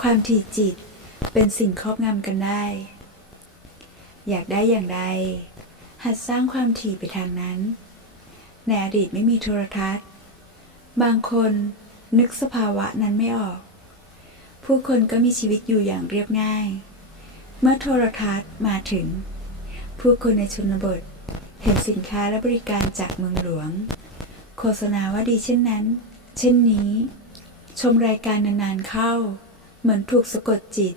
ความถี่จิตเป็นสิ่งครอบงำกันได้ อยากได้อย่างใด หัดสร้างความถี่ไปทางนั้น ในอดีตไม่มีโทรทัศน์ บางคนนึกสภาวะนั้นไม่ออก ผู้คนก็มีชีวิตอยู่อย่างเรียบง่าย เมื่อโทรทัศน์มาถึง ผู้คนในชนบทเห็นสินค้าและบริการจากเมืองหลวง โฆษณาว่าดีเช่นนั้น เช่นนี้ ชมรายการนานๆเข้า เหมือนถูกสะกดจิต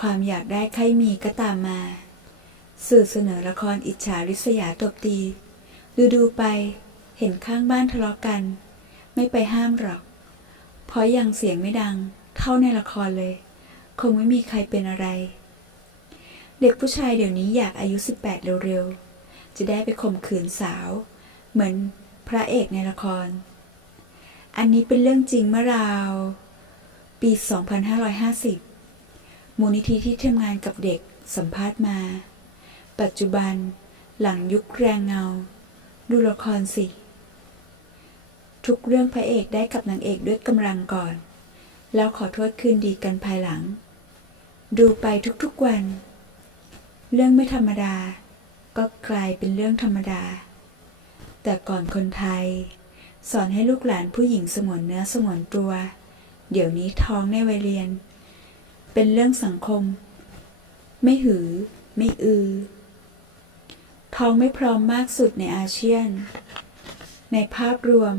ความอยากได้ใครมีก็ตามมา สื่อเสนอละครอิจฉาริษยาตบตี ดูดูๆไป เห็นข้างบ้านทะเลาะกัน ไม่ไปห้ามหรอก เพราะยังเสียงไม่ดัง เท่าในละครเลย คงไม่มีใครเป็นอะไร เด็กผู้ชายเดี๋ยวนี้อยากอายุ 18 เร็วๆ จะได้ไปข่มขืนสาว เหมือนพระเอกในละคร อันนี้เป็นเรื่องจริงเมื่อราว ปี 2550 มูลนิธิที่ทำงานกับเด็กสัมภาษณ์มา ปัจจุบัน หลังยุคแรงเงา ดูละครสิ ทุกเรื่องพระเอกได้กับนางเอกด้วยกำลังก่อน แล้วขอโทษคืนดีกันภายหลัง ดูไปทุกๆวัน เรื่องไม่ธรรมดา ก็กลายเป็นเรื่องธรรมดา แต่ก่อนคนไทย สอนให้ลูกหลานผู้หญิงสงวนเนื้อสงวนตัว เดี๋ยวนี้ท้องในวัยเรียน เป็นเรื่องสังคม ไม่หือ ไม่อือ ท้องไม่พร้อมมากสุดในอาเซียน ในภาพรวม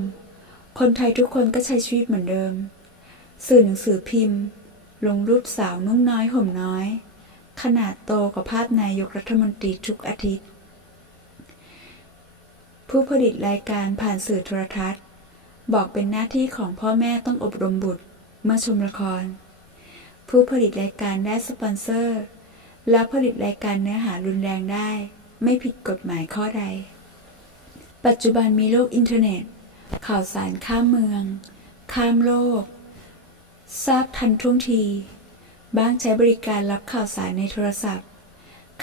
คนไทยทุกคนก็ใช้ชีวิตเหมือนเดิม สื่อหนังสือพิมพ์ ลงรูปสาวนุ่งน้อยห่มน้อย ขนาดโตกว่าภาพนายกรัฐมนตรีทุกอาทิตย์ ผู้ผลิตรายการผ่านสื่อโทรทัศน์บอกเป็นหน้าที่ของพ่อแม่ต้องอบรมบุตร มื่อชมละคร ผู้ผลิตรายการได้สปอนเซอร์ และผลิตรายการเนื้อหารุนแรงได้ ไม่ผิดกฎหมายข้อใด ปัจจุบันมีโลกอินเทอร์เน็ต ข่าวสารข้ามเมือง ข้ามโลก ทราบทันท่วงที บ้างใช้บริการรับข่าวสารในโทรศัพท์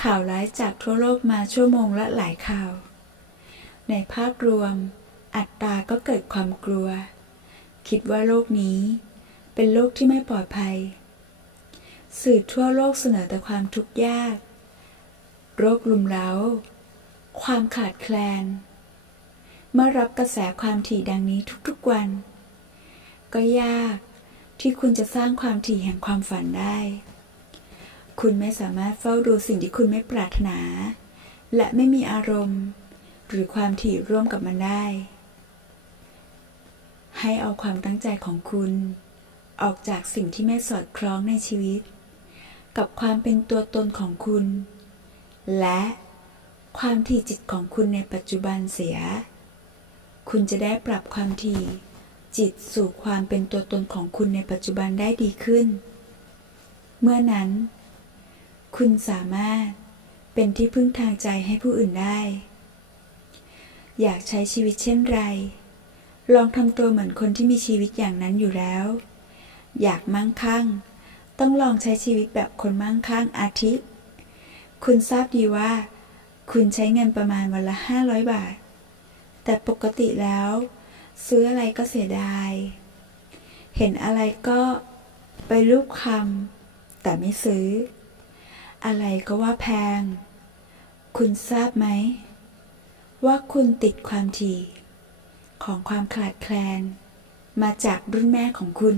ข่าวร้ายจากทั่วโลกมาชั่วโมงละหลายข่าว ในภาพรวม อัตราก็เกิดความกลัว คิดว่าโลกนี้ เป็นโลกที่ไม่ปลอดภัย สื่อทั่วโลกเสนอแต่ความทุกข์ยาก โรคลุมเร้า ความขาดแคลน เมื่อรับกระแสความถี่ดังนี้ทุกๆวัน ก็ยากที่คุณจะสร้างความถี่แห่งความฝันได้ คุณไม่สามารถเฝ้าดูสิ่งที่คุณไม่ปรารถนา และไม่มีอารมณ์ หรือความถี่ร่วมกับมันได้ ให้เอาความตั้งใจของคุณ ออกจากสิ่งที่ไม่สอดคล้องในชีวิต กับความเป็นตัวตนของคุณ และความถี่จิตของคุณในปัจจุบันเสีย คุณจะได้ปรับความถี่จิตสู่ความเป็นตัวตนของคุณในปัจจุบันได้ดีขึ้น เมื่อนั้น คุณสามารถเป็นที่พึ่งทางใจให้ผู้อื่นได้ อยากใช้ชีวิตเช่นไร ลองทำตัวเหมือนคนที่มีชีวิตอย่างนั้นอยู่แล้ว อยากมั่งคั่ง ต้องลองใช้ชีวิตแบบคนมั่งคั่งอาทิ คุณทราบดีว่า คุณใช้เงินประมาณวันละ 500 บาท แต่ปกติแล้ว ซื้ออะไรก็เสียดาย เห็นอะไรก็ไปรูปคำแต่ไม่ซื้อ อะไรก็ว่าแพง คุณทราบไหม ว่าคุณติดความถี่ของความขาดแคลน มาจากรุ่นแม่ของคุณ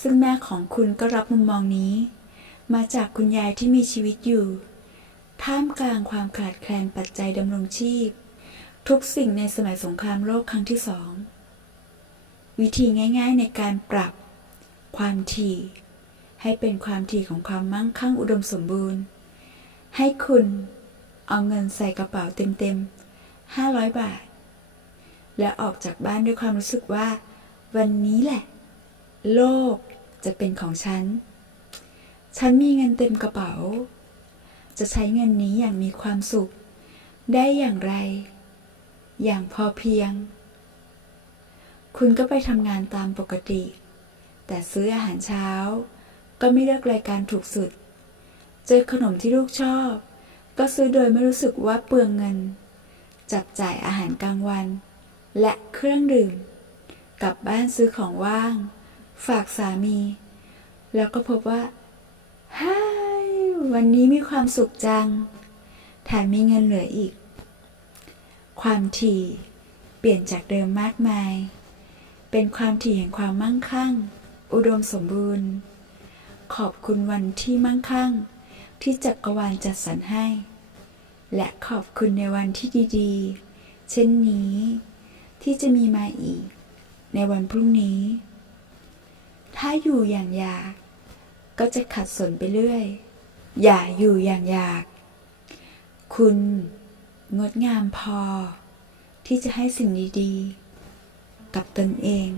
ซึ่งแม่ของคุณก็รับมุมมองนี้ มาจากคุณยายที่มีชีวิตอยู่ ท่ามกลางความขาดแคลนปัจจัยดำรงชีพ ทุกสิ่งในสมัยสงครามโลกครั้งที่สอง วิธีง่าย ๆ ในการปรับ ความถี่ ให้เป็นความถี่ของความมั่งคั่งอุดมสมบูรณ์ ให้คุณเอาเงินใส่กระเป๋าเต็มๆ 500 บาท และออกจากบ้านด้วยความรู้สึกว่า วันนี้แหละ โลก จะเป็นของฉัน ฉันมีเงินเต็มกระเป๋า จะใช้เงินนี้อย่างมีความสุข ได้อย่างไร อย่างพอเพียง คุณก็ไปทำงานตามปกติ แต่ซื้ออาหารเช้า ก็ไม่เลือกรายการถูกสุด เจอขนมที่ลูกชอบ ก็ซื้อโดยไม่รู้สึกว่าเปลืองเงิน จับจ่ายอาหารกลางวัน และเครื่องดื่ม กลับบ้านซื้อของว่าง ฝากสามี แล้วก็พบว่าฮ่าวันนี้มีความสุขจัง แถมมีเงินเหลืออีก ความถี่เปลี่ยนจากเดิมมากมาย เป็นความถี่แห่งความมั่งคั่ง อุดมสมบูรณ์ ขอบคุณวันที่มั่งคั่ง ที่จักรวาลจัดสรรให้ และขอบคุณในวันที่ดีๆ เช่นนี้ ที่จะมีมาอีก ในวันพรุ่งนี้ ถ้าอยู่อย่างอยาก ก็จะขัดสนไปเรื่อย อย่าอยู่อย่างอยาก คุณงดงามพอ ที่จะให้สิ่งดีๆ กับตนเอง